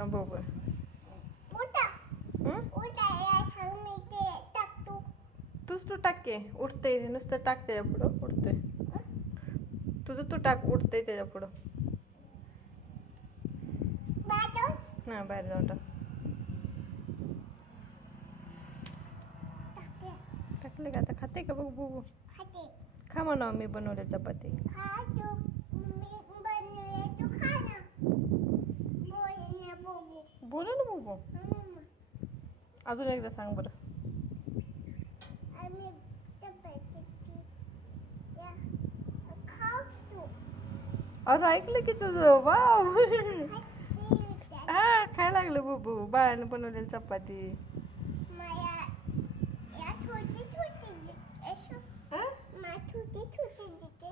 हा बघू. उठा हं? उठा या सांग मी ते टाकतो. तूच तू टाक की. उठते नुसतं टाक त्याच्या पुढं उठते. तुझं तू टाक उठते त्याच्या पुढं. बाजू हा बाहेर जाऊन टाक. टाकले टाकले का आता खाते का बघ बुबू. खाते खा म्हणा मी बनवले चपाती. खा तू मी बनवले तू खा ना बोल ना बघू बोला ना बुबू. अजून एकदा सांग बरं. आम्ही चपाती या खाऊ तू अरे ऐकलं की तुझं वाव. खाते हा खायला लागलं बुबू बाळानं बनवलेली चपाती. माया या छोटी छोटी हा? मा छोटी छोटी दिसते